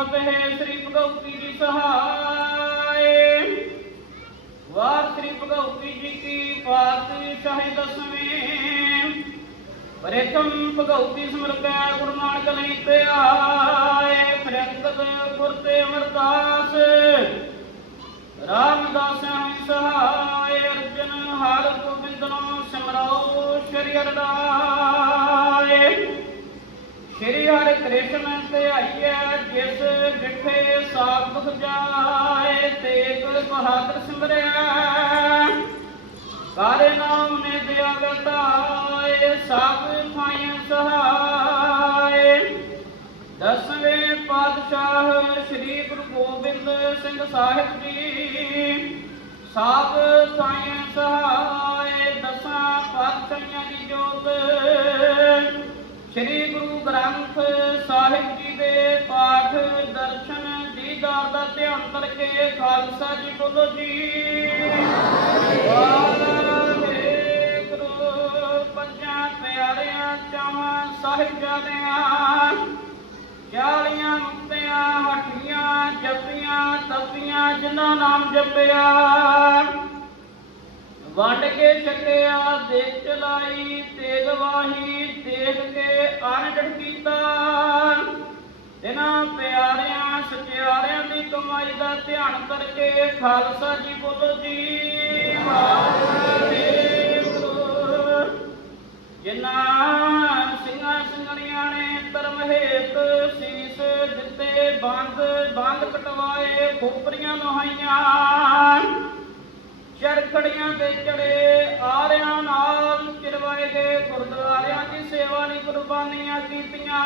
ਫਤਿਹ ਸ੍ਰੀ ਭਗਵਤੀ ਜੀ ਸਹਾਏ। ਵਾਰ ਸ੍ਰੀ ਭਗਵਤੀ ਜੀ ਕੀ ਪਾਤਸ਼ਾਹੀ ਦਸਵੀਂ। ਪ੍ਰਥਮ ਭਗਵਤੀ ਸਮਰਪੈ ਗੁਰੂ ਨਾਨਕ ਲਈ ਆਏ ਪ੍ਰੰਤਕ ਗੁਰ ਤੇ ਅਮਰਦਾਸ। ਰਾਮਦਾਸ ਹਮਿ ਸਹਾਇ ਅਰਜਨ ਹਰ ਗੋਬਿੰਦ ਨੂੰ ਸਿਮਰਾਓ ਸ਼੍ਰੀ ਅਰਦਾਏ ਸ਼੍ਰੀ ਹਰਿ ਕ੍ਰਿਸ਼ਨ ਤੇ ਆਈਐ, ਜਿਸ ਜਿਠੇ ਸਾਖ ਦੁਖ ਜਾਏ, ਤੇਗ ਬਹਾਦਰ ਸਿਮਰਿਆ। ਕਾਰੇ ਨਾਮ ਨੇ ਦਿਆ ਗਤਾਏ ਸਭ ਥਾਈਂ ਸਹਾਏ। ਦਸਵੇਂ ਪਾਤਸ਼ਾਹ ਸ੍ਰੀ ਗੁਰੂ ਗੋਬਿੰਦ ਸਿੰਘ ਸਾਹਿਬ ਜੀ, ਸਭ ਥਾਈਂ ਸਹਾਏ, ਦਸਾਂ ਪਾਤਸ਼ਾਹਾਂ ਦੀ ਜੋਤ। ਸ੍ਰੀ ਗੁਰੂ ਗ੍ਰੰਥ ਸਾਹਿਬ ਜੀ ਦੇ ਪਾਠ ਦਰਸ਼ਨ ਦੀਦਾਰ ਦਾ ਧਿਆਨ ਕਰਕੇ ਖਾਲਸਾ ਜੀ ਬੋਲੋ ਜੀ। ਪੰਜਾਂ ਪਿਆਰਿਆਂ, ਚਾਵਾਂ ਸਾਹਿਬਜ਼ਾਦਿਆਂ, ਚਾਲੀਆਂ ਮੁਕਤਿਆਂ, ਹਟੀਆਂ ਜੱਪੀਆਂ ਤਪੀਆਂ ਜਿਨ੍ਹਾਂ ਨਾਮ ਜਪਿਆ। ਵੰਡ ਕੇ ਛੱਡਿਆ ਦੇ ਚਲਾਈ ਕਮਾਈ ਦਾ ਧਿਆਨ ਕਰਕੇ ਖਾਲਸਾ ਜੀ ਬੋਲੋ ਜੀ। ਵਾਹਿਗੁਰੂ ਜਿਨ੍ਹਾਂ ਸਿੰਘਾਂ ਸਿੰਘਣੀਆਂ ਨੇ ਧਰਮ ਹੇਤ ਸੀਸ ਦਿੱਤੇ, ਬੰਦ ਬੰਦ ਕਟਵਾਏ, ਖੋਪਰੀਆਂ ਲੋਹਾਈਆਂ ਚਰਖੜੀਆਂ ਤੇ ਚੜੇ ਆਰਿਆਂ ਨਾਲ ਚਿਰਵਾਏ ਗਏ ਗੁਰਦੁਆਰਿਆਂ ਦੀ ਸੇਵਾ ਲਈ ਕੁਰਬਾਨੀਆਂ ਕੀਤੀਆਂ।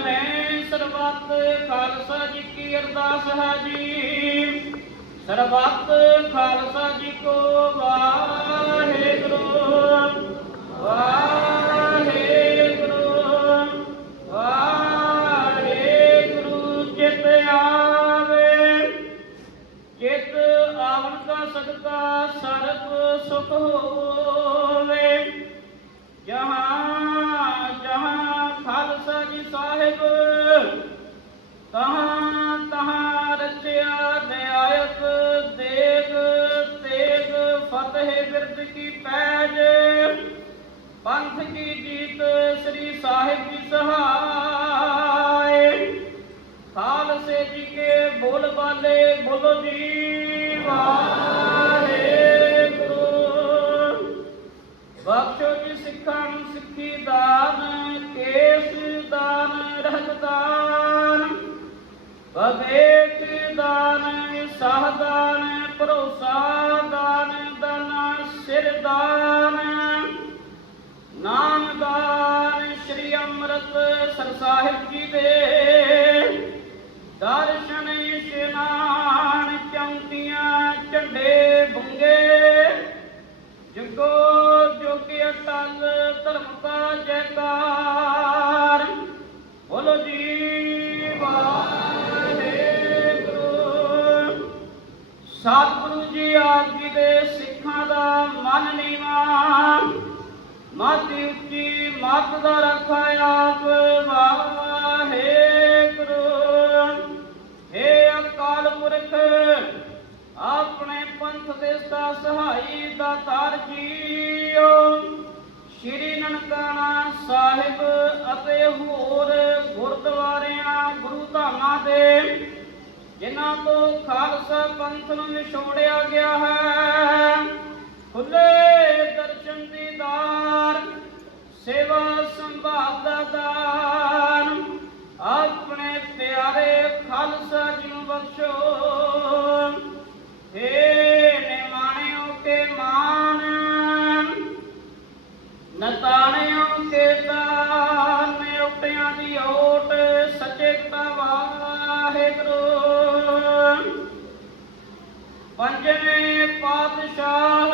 ਪ੍ਰਥਮੇ ਸਰਬੱਤ ਖਾਲਸਾ ਜੀ ਕੀ ਅਰਦਾਸ ਹੈ ਜੀ। ਸਰਬੱਤ ਖਾਲਸਾ ਜੀ ਕੋ ਵਾਹਿਗੁਰੂ ਵਾਹਿਗੁਰੂ ਵਾਹਿਗੁਰੂ ਚਿਤ ਆਵੇ। ਚਿਤ ਆਵਨ ਕਾ ਸਦਕਾ ਸਰਬ ਸੁਖ ਹੋਵੇ। ਜਹਾਂ ਜਹਾਂ ਖਾਲਸਾ ਜੀ ਸਾਹਿਬ। ਤਹਾਂ ਤਹਾਂ ਰਚਿਆ ਨਿਆਇਕ, ਦੇਗ ਤੇਗ, ਫਤਿਹ ਬਿਰਦ ਕੀ ਪੈਜ। ਪੰਥ ਕੀ ਜੀਤ ਸ੍ਰੀ ਸਾਹਿਬ ਜੀ ਸਹਾਏ। ਖਾਲਸੇ ਜੀ ਕੇ ਬੋਲ ਬਾਲੇ ਬੋਲੋ ਜੀ ਵਾਹਿਗੁਰੂ ਬਵੇਕ ਦਾਨ, ਸਾਹ ਦਾਨ, ਭਰੋਸਾ ਦਾਨ, ਦਾਨਾ ਸਿਰ ਦਾਨ। ਨਾਮ ਦਾਨ ਸ਼੍ਰੀ ਅੰਮ੍ਰਿਤ ਸਰ ਸਾਹਿਬ ਜੀ ਦੇ। ਦਰਸ਼ਨ ਇਸ਼ਨਾਨ ਚੌਂਕੀਆਂ ਝੰਡੇ ਬੁੰਗੇ। ਜੁਗੋ ਜੁਗ ਅਟਲ ਧਰਮ ਕਾ ਜੈਕਾਰ ਸਤਿਗੁਰੂ ਜੀ ਆਪ ਦੇ ਸਿੱਖਾਂ ਦਾ ਮਨ ਨੀਵਾ। ਮਾਤੀ ਉੱਚੀ ਮੱਤ ਦਾ ਰੱਖਾ ਆਪ ਵਾਹਿਗੁਰੂ ਹੇ ਅਕਾਲ ਪੁਰਖ, ਆਪਣੇ ਪੰਥ ਦੇ ਸਦਾ ਸਹਾਈ ਦਾਤਾਰ ਜੀਓ। ਸ਼੍ਰੀ ਨਨਕਾਣਾ ਸਾਹਿਬ ਅਤੇ ਹੋਰ ਗੁਰਦੁਆਰਿਆਂ, ਗੁਰੂ ਧਾਮਾਂ ਦੇ ਜਿਨ੍ਹਾਂ ਤੋਂ ਖਾਲਸਾ ਪੰਥ ਨੂੰ ਵਿਛੋੜਿਆ ਗਿਆ ਹੈ, ਖੁੱਲੇ ਦਰਸ਼ਨ ਦੀਦਾਰ ਸੇਵਾ ਸੰਭਾਲ ਦਾ ਦਾਨ ਆਪਣੇ ਪਿਆਰੇ ਖਾਲਸਾ ਜੀ ਨੂੰ ਬਖਸ਼ੋ। ਹੇ ਨਿਮਾਣਿਓ ਕੇ ਮਾਣ ਨਤਾਣਿਓ ਕੇ ਦਾਨ ਉਟਿਆਂ ਦੀ ਓਟ, ਸੱਚੇ ਕਾ ਵਾਹਿਗੁਰੂ। ਪੰਜਵੇਂ ਪਾਤਸ਼ਾਹ,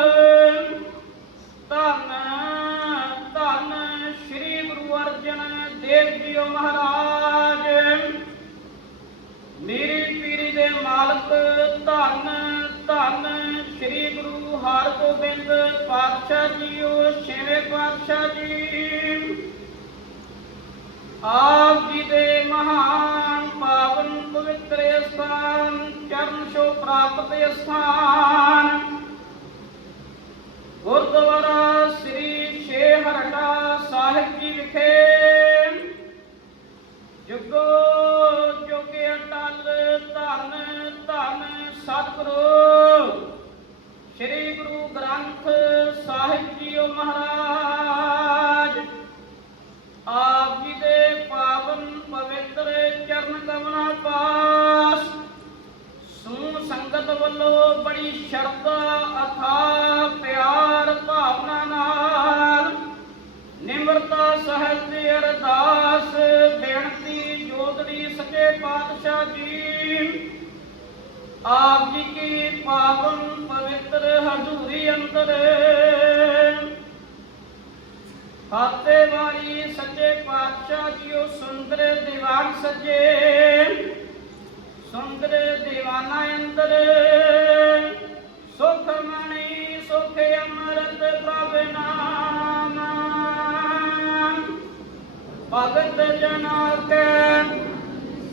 ਧੰਨ ਧੰਨ ਸ੍ਰੀ ਗੁਰੂ ਅਰਜਨ ਦੇਵ ਜੀਓ ਮਹਾਰਾਜ। ਮੇਰੀ ਪੀਰੀ ਦੇ ਮਾਲਕ, ਧੰਨ ਧੰਨ ਸ੍ਰੀ ਗੁਰੂ ਹਰਗੋਬਿੰਦ ਪਾਤਸ਼ਾਹ ਜੀਓ, ਛੇਵੇਂ ਪਾਤਸ਼ਾਹ ਜੀ। ਆਪ ਜੀ ਦੇ ਮਹਾਨ ਪਾਵਨ ਪਵਿੱਤਰ ਸਥਾਨ ਚਰਨ ਛੋ ਪ੍ਰਾਪਤ ਸਥਾਨ ਗੁਰਦੁਆਰਾ ਸ੍ਰੀ ਸ਼ੇਹਰਟਾ ਸਾਹਿਬ ਜੀ ਵਿਖੇ ਜੁਗੋ ਜੁਗੇ ਅਟਲ ਧੰਨ ਧੰਨ ਸਤਿਗੁਰੂ ਵੱਲੋਂ ਬੜੀ ਸ਼ਰਧਾ, ਅਥਾ, ਪਿਆਰ ਭਾਵਨਾ ਨਾਲ ਨਿਮਰਤਾ ਸਹਿਤ ਅਰਦਾਸ, ਬੇਨਤੀ ਜੋਤੜੀ ਸੱਚੇ ਪਾਤਸ਼ਾਹ ਜੀ। ਆਪ ਜੀ ਕੀ ਪਾਵਨ ਪਵਿੱਤਰ ਹਜ਼ੂਰੀ ਅੰਦਰ ਖਾਤੇ ਵਾਲੀ ਸੱਚੇ ਪਾਤਸ਼ਾਹ ਜੀਓ ਸੁੰਦਰ ਦੀਵਾਨ ਸੱਜੇ। ਸੁੰਦਰ ਦੀਵਾਨਾ ਅੰਦਰ ਸੁਖ ਮਣੀ ਸੁਖ ਅਮਰਤ ਪ੍ਰਭ ਨਾਮ। ਭਗਤ ਜਨਾ ਕੇ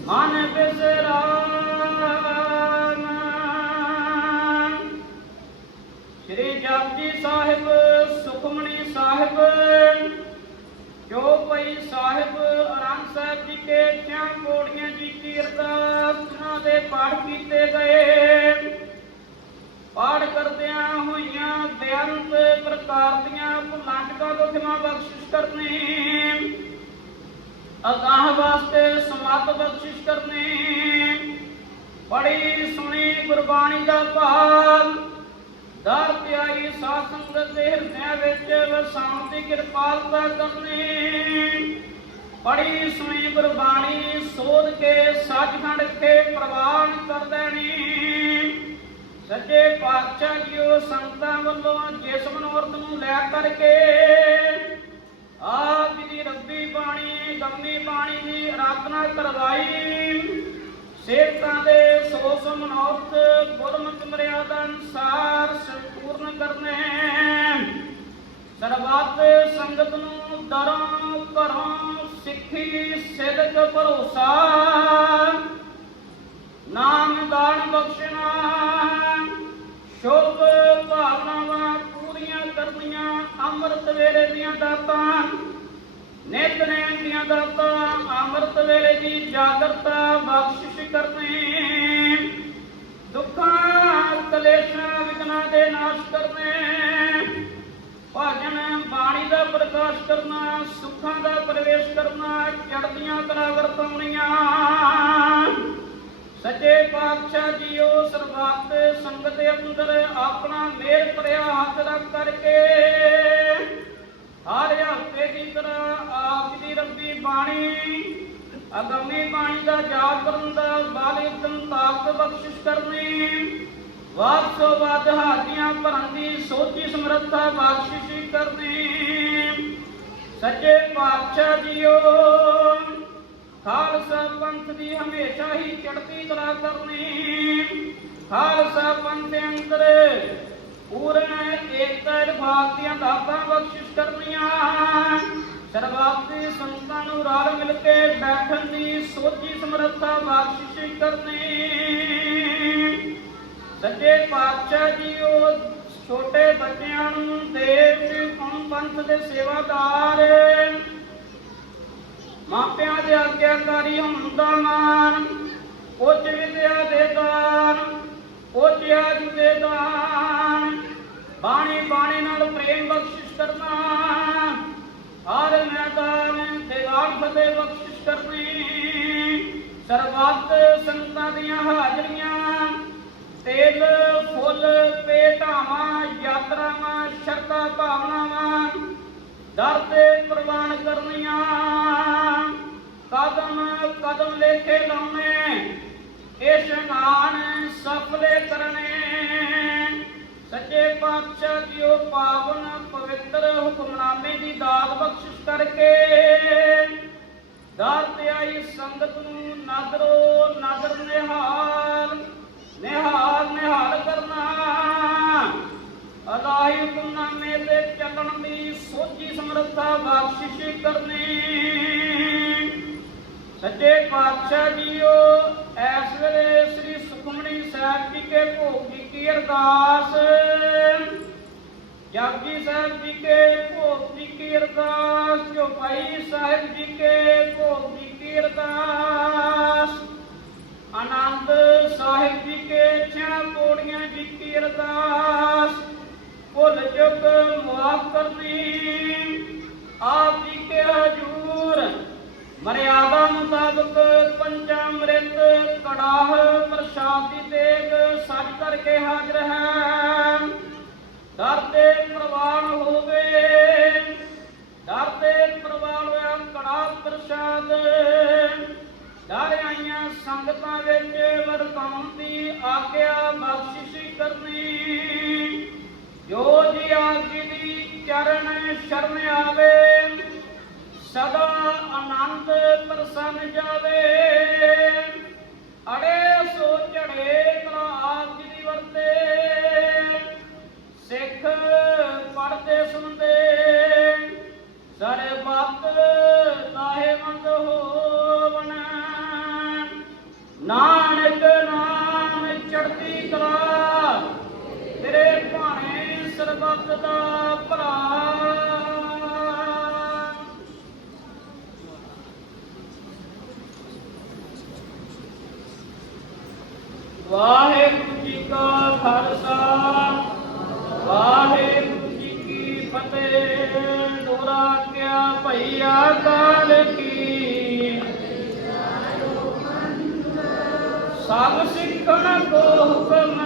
ਮਨ ਬਿਸਰਾਮ ਪਾਠ ਕੀਤੇ ਗਏ। ਪਾਠ ਕਰਦਿਆਂ ਹੋਈਆਂ ਬੇਅੰਤ ਪ੍ਰਕਾਰ ਦੀਆਂ ਭੁਲਾਂਟਕਾਂ ਤੋਂ ਖਿਮਾ ਬਖਸ਼ਿਸ਼ ਕਰਨੀ। ਅਗਾਹ ਵਾਸਤੇ ਸਮਤ ਬਖਸ਼ਿਸ਼ ਕਰਨੀ। ਬੜੀ ਸੁਣੀ ਗੁਰਬਾਣੀ ਦਾ ਭਾਗ ਦਰ ਪਿਆਈ ਸਾਧ ਸੰਗਤ ਦੇ ਹਿਰਦਿਆਂ ਵਿੱਚ ਵਸਾਉਣ ਦੀ ਕਿਰਪਾਲਤਾ ਕਰਨੀ। ਬੜੀ ਸੁਣੀ ਗੁਰਬਾਣੀ ਸੱਚਖੰਡ ਕੇ ਪ੍ਰਵਾਨ ਕਰ ਦੇਣੀ ਸੱਚੇ ਪਾਤਸ਼ਾਹ ਜੀਓ ਸੰਤਾਂ ਵੱਲੋਂ ਜਿਸ ਮਨੋਰਥ ਨੂੰ ਲੈ ਕਰਕੇ ਆਪ ਜੀ ਰੱਬੀ ਬਾਣੀ, ਗੰਮੀ ਬਾਣੀ ਦੀ ਆਰਾਧਨਾ ਕਰਵਾਈ। ਸੇਵਕਾਂ ਦੇ ਸੋ ਮਨੋਰਥ ਗੁਰਮਤਿ ਮਰਿਆਦਾ ਅਨੁਸਾਰ ਸੰਪੂਰਨ ਕਰਨੇ ਸਰਬੱਤ ਸੰਗਤ ਨੂੰ ਦਰਾਂ ਘਰੋਂ, ਸਿੱਖੀ, ਸਿਦਕ, ਭਰੋਸਾ ਬਖਸ਼ਣਾ। ਸ਼ੁਭ ਭਾਵਨਾਵਾਂ ਪੂਰੀਆਂ ਕਰਨੀਆਂ, ਅੰਮ੍ਰਿਤ ਵੇਲੇ ਦੀਆਂ ਦਾਤਾਂ। ਨਿਤਨੇਮ ਦੀਆਂ ਦਾਤਾਂ, ਅੰਮ੍ਰਿਤ ਵੇਲੇ ਦੀ ਜਾਗਰਤਾ ਬਖਸ਼ਿਸ਼ ਕਰਨੀ। ਦੁੱਖਾਂ, ਕਲੇਸ਼ਾਂ ਵਿਗਨਾਂ ਦੇ ਨਾਸ਼ ਕਰਨੇ। ਭਜਨ, ਬਾਣੀ ਦਾ ਪ੍ਰਕਾਸ਼ ਕਰਨਾ, ਸੁੱਖਾਂ ਦਾ ਪ੍ਰਵੇਸ਼ ਕਰਨਾ, ਚੜ੍ਹਦੀਆਂ ਕਲਾ ਵਰਤਾਉਣੀਆਂ। ਸੱਚੇ ਪਾਤਸ਼ਾਹ ਜੀਓ ਸਰਬੱਤ, ਸੰਗਤ ਅੰਦਰ ਆਪਣਾ ਮੇਰ ਭਰਿਆ ਹੱਥ ਰੱਖ ਕਰਕੇ ਹਰ ਹਫ਼ਤੇ ਦੀ ਤਰ੍ਹਾਂ ਆਪ ਦੀ ਰੱਬੀ ਬਾਣੀ, ਅਗੰਮੀ ਬਾਣੀ ਦਾ ਜਾਪ ਕਰਨ ਦਾ ਬਾਲੇ ਤਨ ਤਾਕਤ ਬਖਸ਼ਿਸ਼ ਕਰਨੀ ਵਾਦ ਸੋ ਵਾਦ ਹਾਦੀਆਂ ਭਰਨ ਦੀ ਸੋਚੀ ਸਮਰੱਥਾ ਬਖਸ਼ਿਸ਼ ਕਰਨੀ। ਸੱਚੇ ਪਾਤਸ਼ਾਹ ਜੀਓ ਖਾਲਸਾ ਪੰਥ ਦੀ ਹਮੇਸ਼ਾ ਹੀ ਚੜ੍ਹਦੀ ਕਲਾ ਕਰਨੀ। ਖਾਲਸਾ ਪੰਥ ਦੇ ਅੰਦਰ ਪੂਰਨ ਏਕਤਾ ਵਿਭਾਗ ਦੀਆਂ ਦਾਤਾਂ ਬਖਸ਼ਿਸ਼ ਕਰਨੀਆਂ। ਸਰਬੱਤੀ ਸੰਤਾਂ ਨੂੰ ਰਲ ਮਿਲ ਕੇ ਬੈਠਣ ਦੀ ਸੋਚੀ ਸਮਰੱਥਾ ਬਖਸ਼ਿਸ਼ ਕਰਨੀ। ਸੱਚੇ ਪਾਤਸ਼ਾਹ ਜੀ ਉਹ ਛੋਟੇ ਬੱਚਿਆਂ ਨੂੰ ਦੇਸ਼ ਪੰਥ ਦੇ ਸੇਵਾਦਾਰ। ਮਾਪਿਆਂ ਦੇ ਆਗਿਆਕਾਰੀ ਹੁੰਦਾ ਮਾਨ, ਉੱਚ ਵਿਦਿਆ ਦੇ ਦਾਨ ਉੱਚ ਆਜੂ ਦੇ ਦਾਨ। ਬਾਣੀ ਬਾਣੀ ਨਾਲ ਪ੍ਰੇਮ ਬਖਸ਼ਿਸ਼ ਕਰਨਾ ਹਰ ਮੈਦਾਨ ਦੀਵਾਨ ਫਤਿਹ ਬਖਸ਼ਿਸ਼ ਕਰਨੀ। ਸਰਬੱਤ ਸੰਤਾਂ ਦੀਆਂ ਹਾਜ਼ਰੀਆਂ। ਤੇਲ, ਫੁੱਲ ਪੇਟਾਵਾਂ ਯਾਤਰਾਵਾਂ ਸ਼ਰਤਾਂ ਭਾਵਨਾਵਾਂ। ਦਰ ਤੇ ਪ੍ਰਵਾਨ ਕਰਨੀਆਂ। ਕਦਮ ਕਦਮ ਲੇਖੇ ਲਾਉਣੇ ਇਸ਼ਨਾਨ ਸਫਲੇ ਕਰਨੇ। ਸੱਚੇ ਪਾਤਸ਼ਾਹ ਜੀਓ ਪਾਵਨ ਪਵਿੱਤਰ ਹੁਕਮਨਾਮੇ ਦੀ ਦਾਤ ਬਖਸ਼ਿਸ਼ ਕਰਕੇ। ਦਰ ਤੇ ਆਈ ਸੰਗਤ ਨੂੰ ਨਾਦਰੋ ਨਾਦਰ ਨਿਹਾਲ ਨਿਹਾਲ ਨਿਹਾਲ ਕਰਨਾ। ਅਲਾਹੀ ਹੁਕਮਨਾਮੇ ਤੇ ਚੱਲਣ ਦੀ ਸੋਝੀ ਸਮਰੱਥਾ ਬਖਸ਼ਿਸ਼ ਕਰਨੀ। ਸੱਚੇ ਪਾਤਸ਼ਾਹ ਜੀਓ ਐਸ ਵੇਲੇ ਸ੍ਰੀ ਸੁਖਮਣੀ ਸਾਹਿਬ ਜੀ ਕੇ ਭੋਗ ਜੀ ਕੀ ਅਰਦਾਸ? ਜਪਜੀ ਸਾਹਿਬ ਜੀ ਕੇ ਭੋਗ ਜੀ ਕੀ ਅਰਦਾਸ? ਚੌਪਾਈ ਸਾਹਿਬ ਜੀ ਕੇ ਭੋਗ ਜੀ ਕੀ ਅਰਦਾਸ? ਆਨੰਦ ਸਾਹਿਬ ਜੀ ਕੇ ਛਿਆ ਪੌੜੀਆਂ ਜੀ ਕੀ ਅਰਦਾਸ? ਭੁੱਲ ਚੁੱਕ ਮੁਆਫ ਕਰਨੀ, ਆਪ ਜੀ ਕੇ ਹਜੂਰ ਮਰਿਆਦਾ ਮੁਤਾਬਕ ਪੰਚਾਮ੍ਰਿਤ ਕੜਾਹ ਪ੍ਰਸ਼ਾਦ ਦੀ ਦੇਗ ਸੱਜ ਕਰਕੇ ਹਾਜ਼ਰ ਹੈ। ਦਰ ਤੇ ਪ੍ਰਵਾਨ ਹੋਵੇ ਦਰ ਤੇ ਪ੍ਰਵਾਨ ਹੋਇਆ ਕੜਾਹ ਪ੍ਰਸ਼ਾਦ। ਦਰ ਆਈਆਂ ਸੰਗਤਾਂ ਵਿੱਚ ਵਰਤਾਉਣ ਦੀ ਆਗਿਆ ਬਖਸ਼ਿਸ਼ ਕਰਨੀ। ਜੋ ਜੀ ਆਪ ਜੀ ਦੀ ਚਰਨ ਸ਼ਰਨ ਆਵੇ ਸਦਾ ਆਨੰਦ ਪ੍ਰਸੰਨ ਜਾਵੇ। ਅੜੇ ਸੋ ਝੜੇ ਕਲਾ ਆਪ ਦੀ ਵਰਤੇ। ਸਿੱਖ ਪੜਦੇ ਸੁਣਦੇ। ਸਰਬੱਤ ਬਾਤ ਲਾਹੇਵੰਦ ਹੋਵਨ ਨਾਨਕ ਨਾਮ ਚੜਦੀ ਕਲਾ। ਤੇਰੇ ਭਾਣੇ ਸਰਬੱਤ ਦਾ ਭਈਆ ਕਾਲ ਕੀ? ਸਭ ਸਿੱਖਣ ਕੋ ਹੁਕਮ